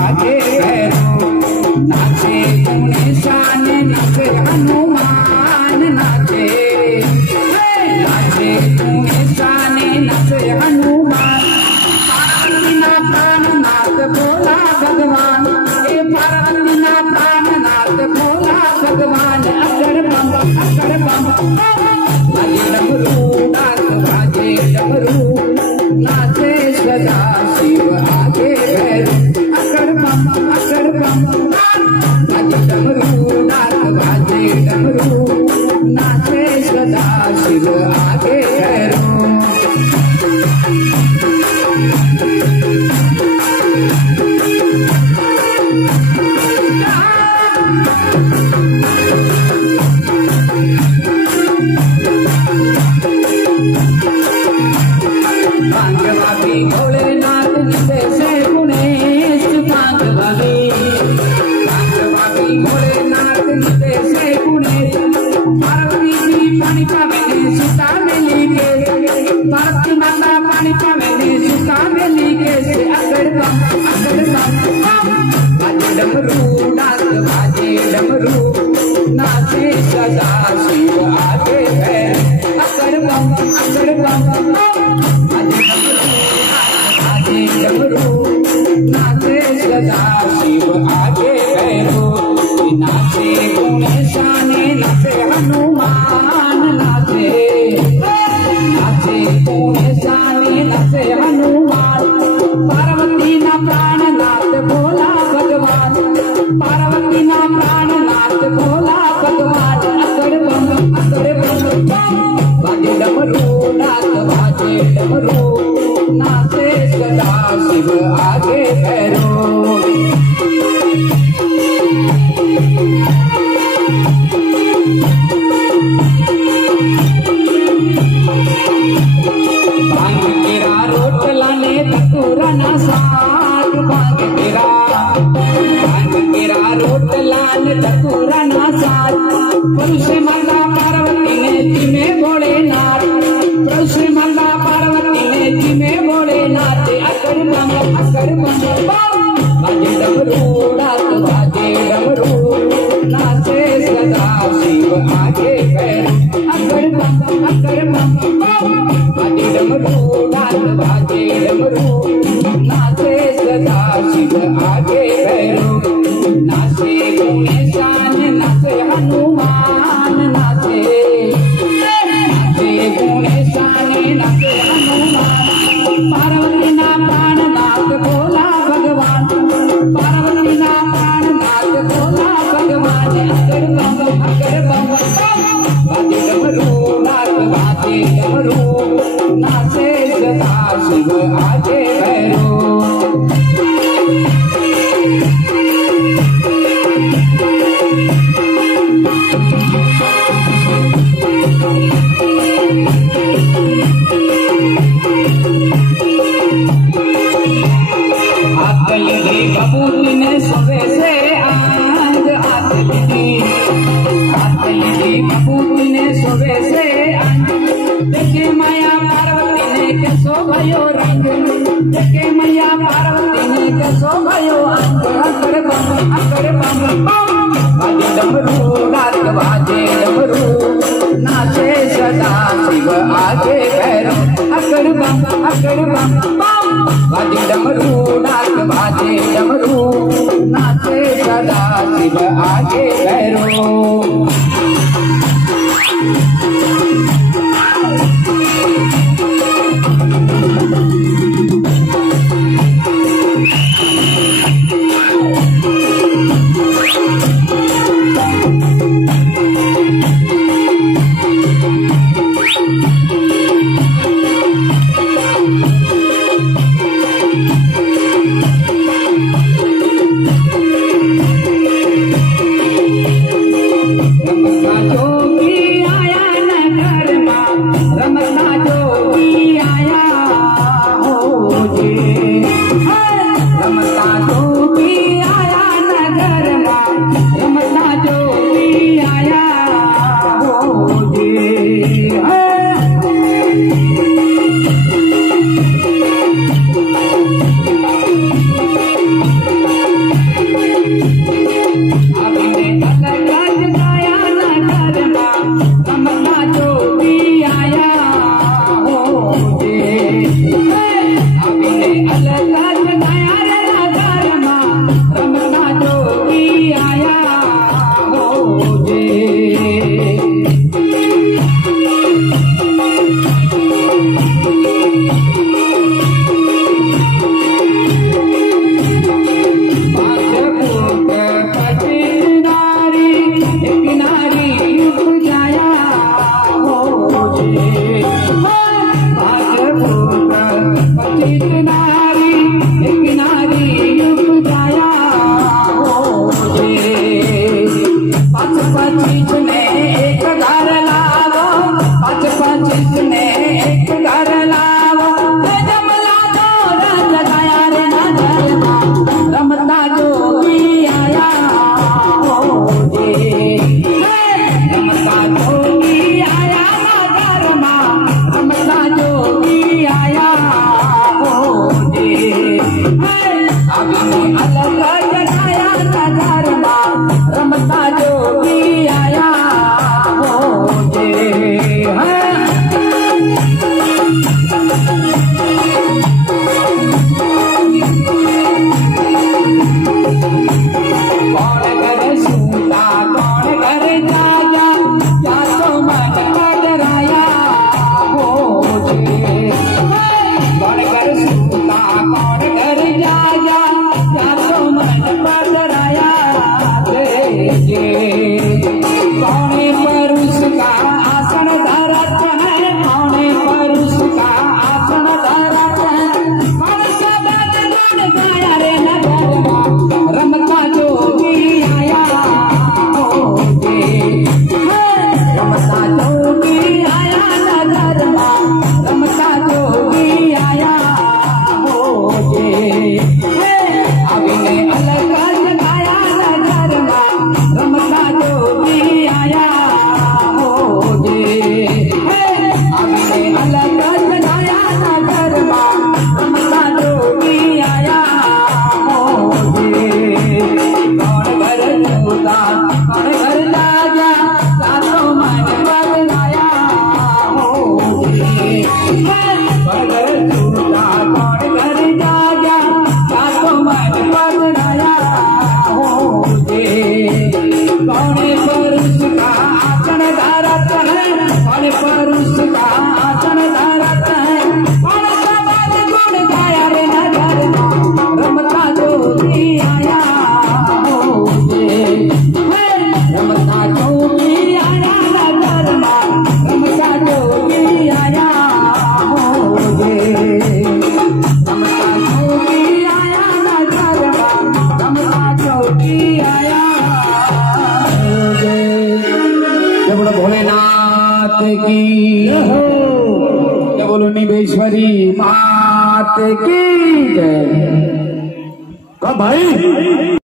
आगे भैरो नाचे गणेश नाचे हनुमान नाचे नाचे गणेश नाचे हनुमान पार्वती ना प्राणनाथ भोला भगवान पार्वती ना प्राणनाथ भोला भगवान अकर बम बाजे डमरू नाच बाजे डमरू नाचे सदा शिव आगे भैरो अकर बम बाजे डमरू नाच बाजे डमरू नाचे सदा शिव आगे भैरो भोलेनाथ निते से गुणेश भोलेनाथ निते से गुणेश पार्वती जी पानी पावे सीता मिली के पार्वती माता पानी पावे सीता मिली के से अगर बाजे डमरू नाच बाजे डमरू नाचे सदा शिव आगे है अगर बम डमरू नाचे सदा शिव आगे भैरो नाचे गणेश नाचे हनुमान नाचे गणेश नाचे हनुमान पार्वती ना प्राणनाथ भोला भगवान पार्वती ना प्राणनाथ भोला भगवान अकर बम बाजे डमरू नाच बाजे डमरू नाचे सदा शिव आगे भैरो भांग तेरा रोट लाने धतूरा ना साग भांग तेरा रोट लाने धतूरा ना साग पुरुष माता पार्वती ने जिमे भोलेनाथ पुरुष माता पार्वती ने जिमे भोलेनाथ अकर बम बाजे डमरू नाच बाजे डमरू नाचे सदा शिव आगे भैरो अकर बम बाजे डमरू नाच बाजे डमरू नाचे सदा शिव आगे भैरो नाचे गणेश नाचे हनुमान नाचे गणेश नाचे हनुमान पार्वती ना प्राणनाथ भोला भगवान पार्वती ना प्राणनाथ भोला भगवान अकर बम बाजे डमरू नाच बाजे डमरू नाचे सदा शिव आगे भैरो कबूली ने सुबह से आंग कबूली ने सुबह से आंग देखे मैया पार्वती ने कैसो भयो रंग देखे मैया पार्वती ने कैसो भयो अंग अकर बम बाजे डमरू नाच बाजे डमरू नाचे सदा शिव आगे भैरो अकर बम बाजे डमरू नाच बाजे डमरू नाचे सदा शिव आगे भैरो रमता जोगी आया मुझे कौन घर सूता कौन घर जाया या तो मन बदराया मुझे कौन घर सूता कौन घर जाया या तो मन बदराया कौने पर उसका आसन धरत है कौने पर उसका आसन धरत है कौन सा बात गान गाया रे नगर रमता जोगी आया मुझे रमता जोगी आया नगर रमता जोगी आया मुझे अभी ने अलग जगाया नगर रमता जोगी आया मुझे अभी ने अलग जगाया नगर रमता जोगी आया मुझे कौन घर छूता कौन घर लाया सातों मन बदलाया मुझे कौन घर छूता कौन घर जाया सातों मन बदलाया मुझे कौने पुरुष का आसन धरत है कौन पुरुष का आसन धरत है कौन सा बात गुण गाया रे नगर रमता जोगी आया मुझे रमता जोगी आया नगर रमता जोगी आया मुझे रमता जोगी आया नगर रमता जोगी आया जय बोलो भोलेनाथ की जय बोलो निवेश्वरी मात की जय। भाई